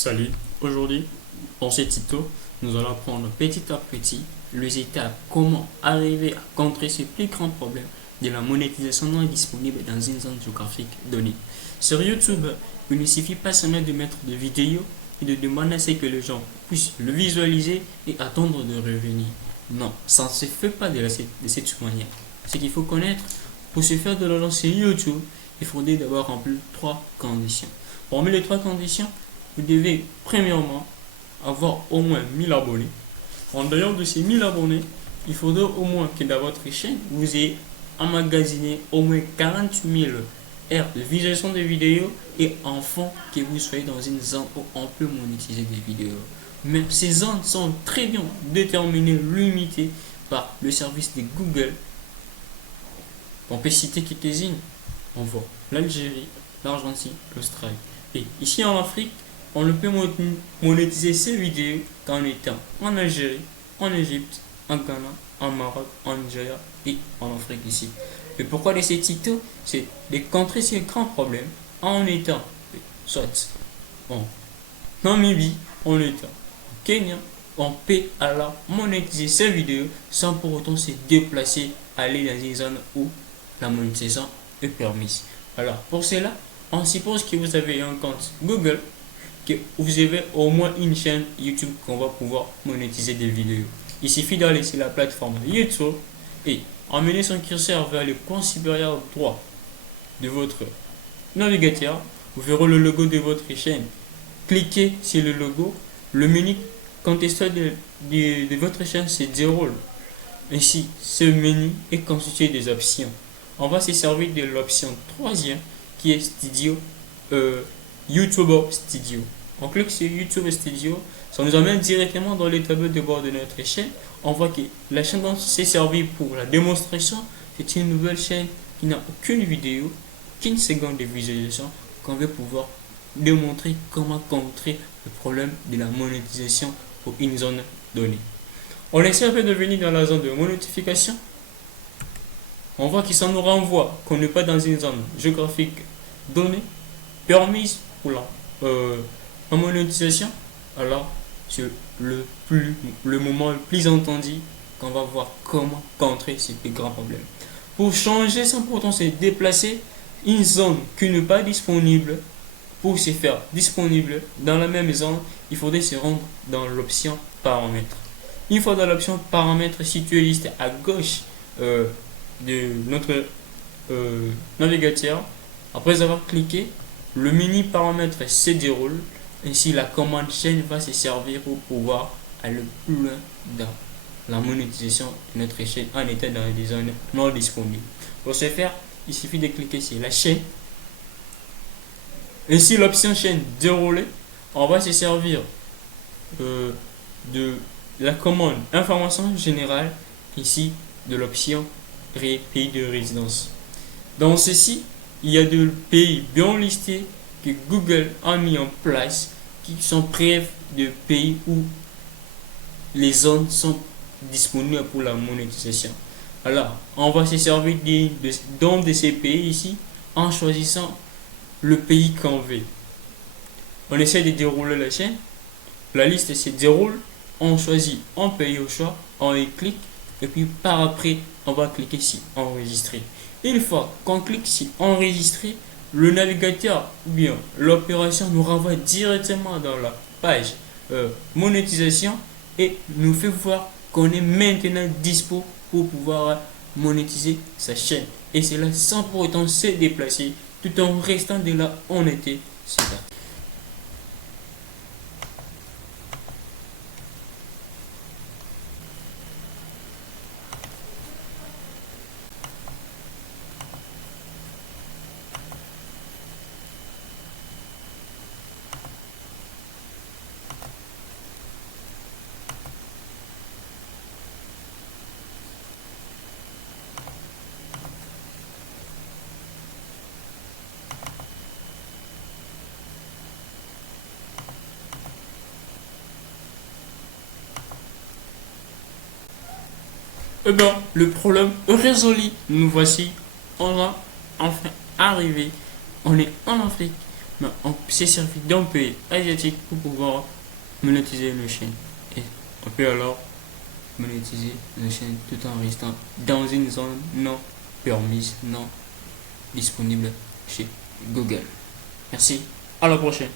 Salut, aujourd'hui, dans ce tuto, nous allons apprendre petit à petit les étapes comment arriver à contrer ce plus grand problème de la monétisation non disponible dans une zone géographique donnée. Sur YouTube, il ne suffit pas seulement de mettre des vidéos et de demander à ce que les gens puissent le visualiser et attendre de revenir. Non, ça ne se fait pas de cette manière. Ce qu'il faut connaître, pour se faire de l'argent sur YouTube, il faudrait d'abord remplir trois conditions. Parmi les trois conditions, vous devez premièrement avoir au moins 1000 abonnés. En dehors de ces 1000 abonnés, il faudrait au moins que dans votre chaîne, vous ayez emmagasiné au moins 40 000 heures de visualisation de vidéos et enfin que vous soyez dans une zone où on peut monétiser des vidéos. Mais ces zones sont très bien déterminées, limitées par le service de Google. On peut citer quelques-unes. On voit l'Algérie, l'Argentine, l'Australie. Et ici en Afrique, on ne peut monétiser ces vidéos qu'en étant en Algérie, en Égypte, en Ghana, en Maroc, en Nigeria et en Afrique ici. Et pourquoi de ces titres? C'est de contrer ces grands problèmes en étant soit en Namibie, en étant en Kenya, on peut alors monétiser ces vidéos sans pour autant se déplacer, aller dans une zone où la monétisation est permise. Alors pour cela, on suppose que vous avez un compte Google, que vous avez au moins une chaîne YouTube qu'on va pouvoir monétiser des vidéos. Il suffit d'aller sur la plateforme YouTube et emmener son curseur vers le coin supérieur droit de votre navigateur. Vous verrez le logo de votre chaîne. Cliquez sur le logo. Le menu contextuel de votre chaîne se déroule. Ainsi, ce menu est constitué des options. On va se servir de l'option troisième qui est Studio, YouTuber Studio. On clique sur YouTube Studio, ça nous amène directement dans les tableaux de bord de notre chaîne. On voit que la chaîne dont c'est servi pour la démonstration, c'est une nouvelle chaîne qui n'a aucune vidéo, qu'une seconde de visualisation, qu'on veut pouvoir démontrer comment contrer le problème de la monétisation pour une zone donnée. On essaie un peu de venir dans la zone de monétification. On voit que ça nous renvoie qu'on n'est pas dans une zone géographique donnée, permise pour la monétisation. Alors, c'est le moment le plus entendu qu'on va voir comment contrer ces plus grands problèmes. Pour changer sans pourtant se déplacer, une zone qui n'est pas disponible, pour se faire disponible dans la même zone, il faudrait se rendre dans l'option paramètres. Une fois dans l'option paramètres située liste à gauche de notre navigateur, après avoir cliqué, le menu paramètres se déroule. Ainsi, la commande chaîne va se servir pour pouvoir aller plus loin dans la monétisation de notre chaîne en étant dans des zones non disponibles. Pour ce faire, il suffit de cliquer sur la chaîne. Ainsi, l'option chaîne déroulée, on va se servir de la commande information générale, ici de l'option pays de résidence. Dans ceci, il y a des pays bien listés que Google a mis en place qui sont preuves de pays où les zones sont disponibles pour la monétisation. Alors, on va se servir d'un de ces pays ici en choisissant le pays qu'on veut. On essaie de dérouler la chaîne. La liste se déroule. On choisit un pays au choix. On y clique. Et puis par après, on va cliquer sur enregistrer. Une fois qu'on clique sur enregistrer, le navigateur ou bien l'opération nous renvoie directement dans la page monétisation et nous fait voir qu'on est maintenant dispo pour pouvoir monétiser sa chaîne. Et c'est là sans pour autant se déplacer tout en restant de là où on était. C'est ça. Eh bien, le problème résolu. Nous voici, on va enfin arriver. On est en Afrique. Mais on s'est servi d'un pays asiatique pour pouvoir monétiser nos chaînes. Et on peut alors monétiser nos chaînes tout en restant dans une zone non permise, non disponible chez Google. Merci, à la prochaine.